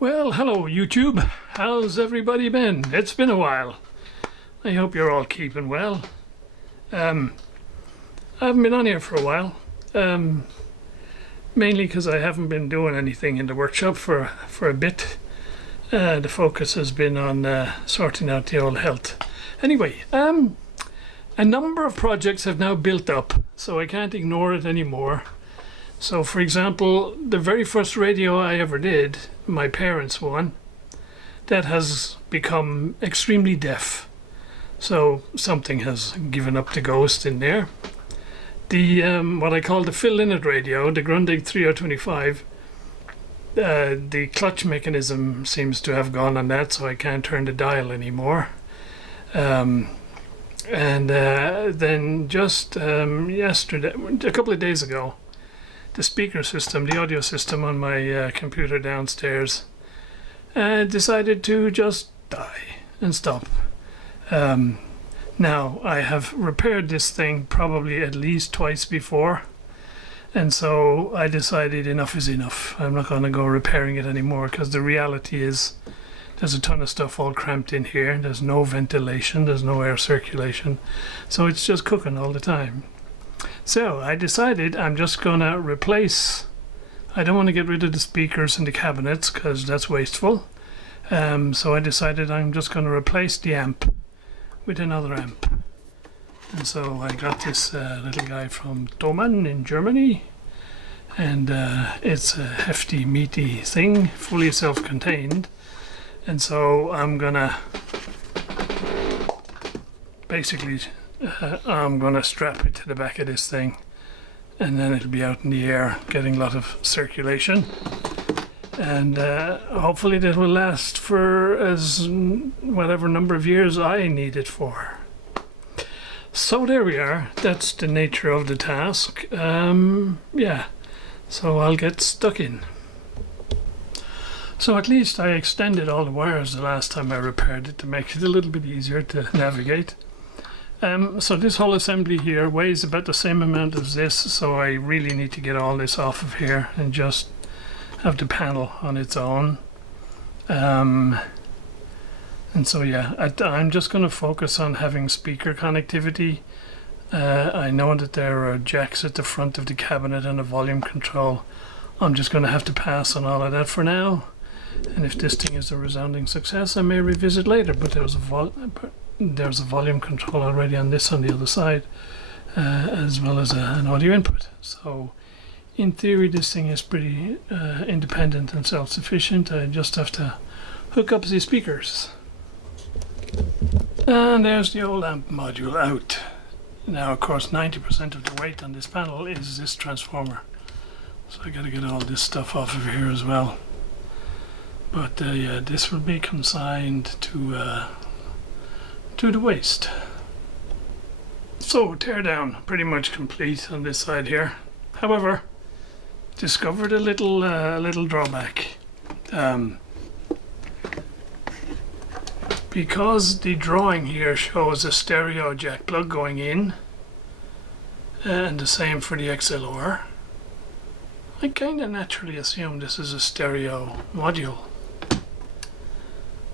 Well, hello YouTube. How's everybody been? It's been a while. I hope you're all keeping well. I haven't been on here for a while. Mainly because I haven't been doing anything in the workshop for a bit. The focus has been on sorting out the old health. Anyway, a number of projects have now built up, so I can't ignore it anymore. So, for example, the very first radio I ever did, my parents' one, that has become extremely deaf. So something has given up the ghost in there. The what I call the fill-in-it radio, the Grundig 3025, the clutch mechanism seems to have gone on that, so I can't turn the dial anymore. Then just yesterday, a couple of days ago, the speaker system, the audio system on my computer downstairs, decided to just die and stop. Now, I have repaired this thing probably at least twice before, and so I decided enough is enough. I'm not going to go repairing it anymore, because the reality is there's a ton of stuff all cramped in here. There's no ventilation, there's no air circulation, so it's just cooking all the time. So I decided I'm just going to replace, I don't want to get rid of the speakers in the cabinets because that's wasteful. So I decided I'm just going to replace the amp with another amp. And so I got this little guy from Thomann in Germany. And it's a hefty, meaty thing, fully self-contained. And so I'm going to basically I'm going to strap it to the back of this thing, and then it'll be out in the air getting a lot of circulation, and hopefully that will last for as whatever number of years I need it for. So there we are. That's the nature of the task. Yeah, so I'll get stuck in. So at least I extended all the wires the last time I repaired it to make it a little bit easier to navigate. So this whole assembly here weighs about the same amount as this, so I really need to get all this off of here and just have the panel on its own. And so yeah, I'm just going to focus on having speaker connectivity. I know that there are jacks at the front of the cabinet and a volume control. I'm just going to have to pass on all of that for now. And if this thing is a resounding success, I may revisit later, but there's a volume control already on this on the other side, as well as an audio input. So in theory this thing is pretty independent and self-sufficient. I just have to hook up the speakers. And there's the old amp module out. Now of course 90% of the weight on this panel is this transformer. So I gotta get all this stuff off of here as well. But yeah, this will be consigned to the waste. So teardown pretty much complete on this side here. However, discovered a little drawback. Because the drawing here shows a stereo jack plug going in, and the same for the XLR, I kind of naturally assume this is a stereo module.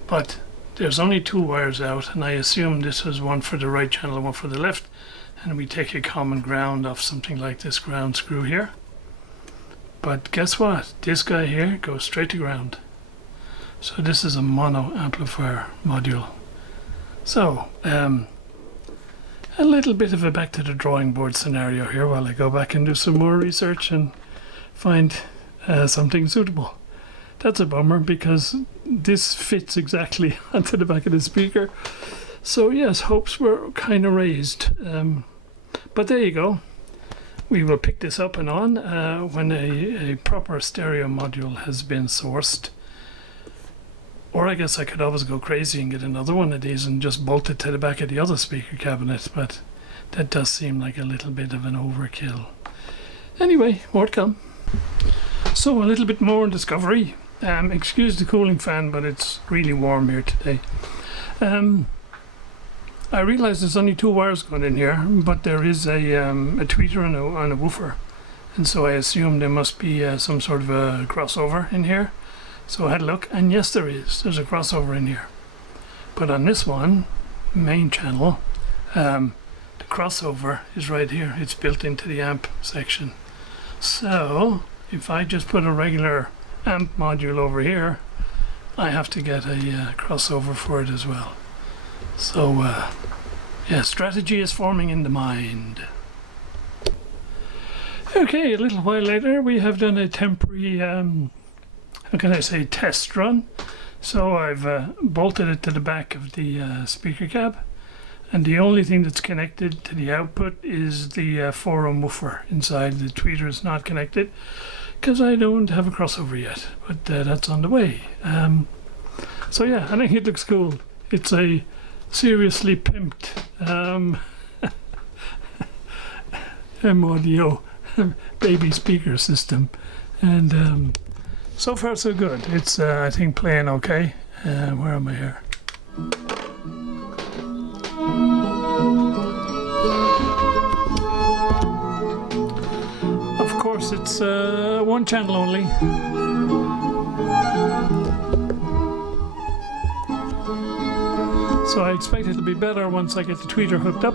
But there's only two wires out, and I assume this is one for the right channel and one for the left, and we take a common ground off something like this ground screw here. But guess what? This guy here goes straight to ground. So this is a mono amplifier module. So a little bit of a back to the drawing board scenario here while I go back and do some more research and find something suitable. That's a bummer because this fits exactly onto the back of the speaker. So yes, hopes were kind of raised. But there you go. We will pick this up and on when a proper stereo module has been sourced. Or I guess I could always go crazy and get another one of these and just bolt it to the back of the other speaker cabinet, but that does seem like a little bit of an overkill. Anyway, more to come. So a little bit more discovery. Excuse the cooling fan, but it's really warm here today. I realize there's only two wires going in here, but there is a tweeter and a woofer, and so I assume there must be some sort of a crossover in here. So I had a look, and yes, there's a crossover in here. But on this one, main channel, the crossover is right here. It's built into the amp section. So if I just put a regular amp module over here, I have to get a crossover for it as well. So yeah, strategy is forming in the mind. Okay, a little while later we have done a temporary, how can I say, test run. So I've bolted it to the back of the speaker cab, and the only thing that's connected to the output is the 4-ohm woofer inside. The tweeter is not connected because I don't have a crossover yet, but that's on the way. So yeah, I think it looks cool. It's a seriously pimped M-Audio baby speaker system, and so far so good. It's I think playing okay. Where am I here? Of course it's one channel only. So I expect it'll be better once I get the tweeter hooked up.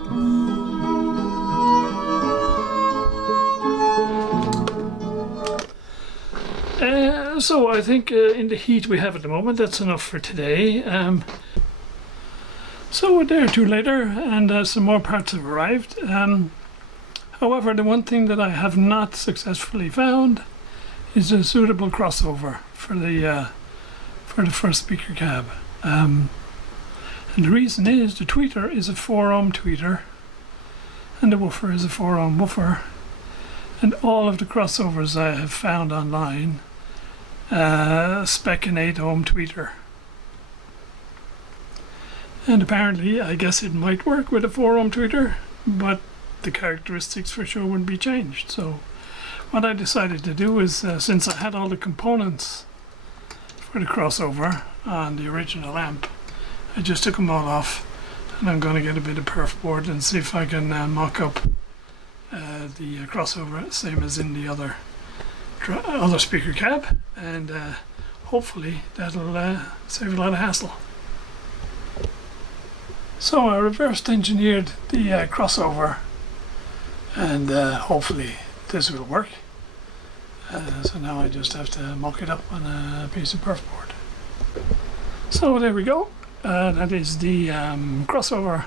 So I think in the heat we have at the moment, that's enough for today. So a day or two later, and some more parts have arrived. However, the one thing that I have not successfully found is a suitable crossover for the first speaker cab. And the reason is the tweeter is a 4-ohm tweeter, and the woofer is a 4-ohm woofer, and all of the crossovers I have found online spec an 8-ohm tweeter. And apparently, I guess it might work with a 4-ohm tweeter, but the characteristics for sure wouldn't be changed. So what I decided to do is, since I had all the components for the crossover on the original amp, I just took them all off, and I'm going to get a bit of perf board and see if I can mock up the crossover, same as in the other speaker cab, and hopefully that'll save a lot of hassle. So I reversed engineered the crossover, and hopefully this will work. So now I just have to mock it up on a piece of perf board. So there we go. That is the crossover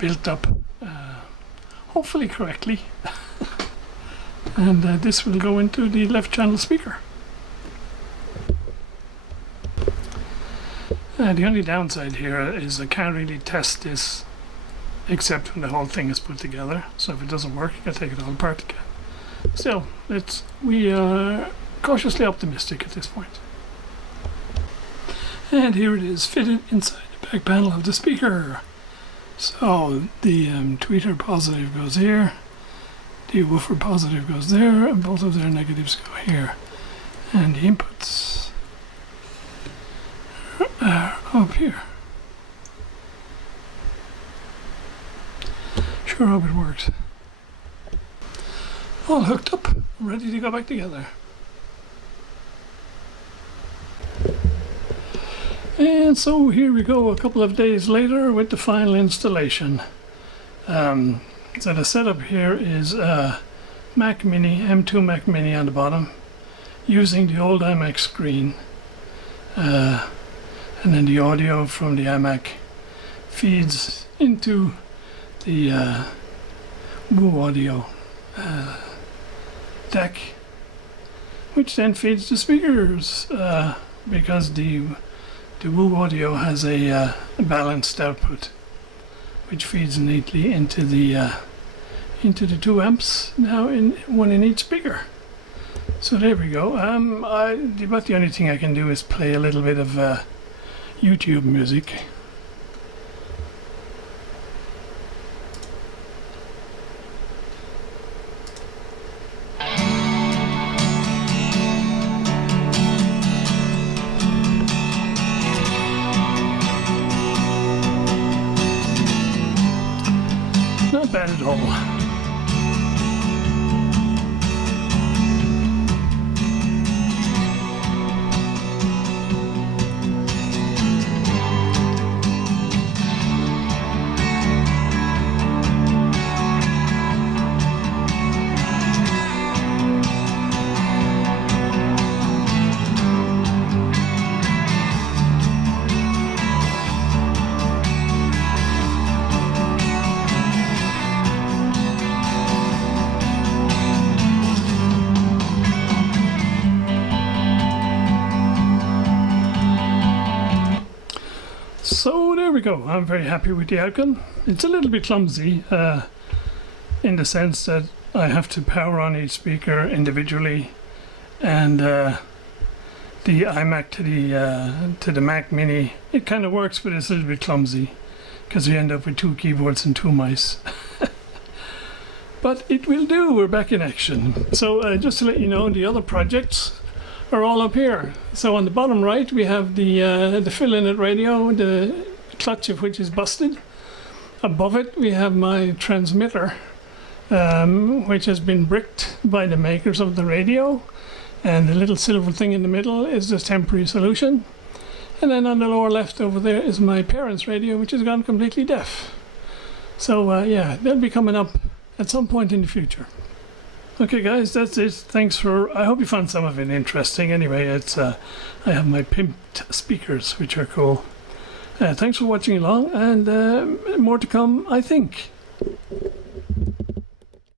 built up hopefully correctly. And this will go into the left channel speaker. The only downside here is I can't really test this except when the whole thing is put together. So if it doesn't work, I take it all apart again. Still, we are cautiously optimistic at this point. And here it is, fitted inside the back panel of the speaker. So the tweeter positive goes here, the woofer positive goes there, and both of their negatives go here. And the inputs are up here. Sure hope it works. All hooked up, ready to go back together. And so here we go a couple of days later with the final installation. So the setup here is Mac Mini, M2 Mac Mini on the bottom, using the old iMac screen, and then the audio from the iMac feeds into the M-Audio deck, which then feeds the speakers, because the M-Audio has a balanced output, which feeds neatly into the 2 amps now, one in each speaker. So there we go. About the only thing I can do is play a little bit of YouTube music. Not bad at all. So there we go. I'm very happy with the outcome. It's a little bit clumsy in the sense that I have to power on each speaker individually, and the iMac to the Mac Mini, it kind of works, but it's a little bit clumsy because we end up with 2 keyboards and 2 mice. But it will do. We're back in action. So just to let you know, the other projects are all up here. So on the bottom right we have the fill-in radio, the clutch of which is busted. Above it we have my transmitter, which has been bricked by the makers of the radio, and the little silver thing in the middle is the temporary solution. And then on the lower left over there is my parents' radio, which has gone completely deaf. So yeah, they'll be coming up at some point in the future. Okay guys, that's it. Thanks for, I hope you found some of it interesting. Anyway, it's I have my pimped speakers, which are cool. Thanks for watching along, and more to come, I think.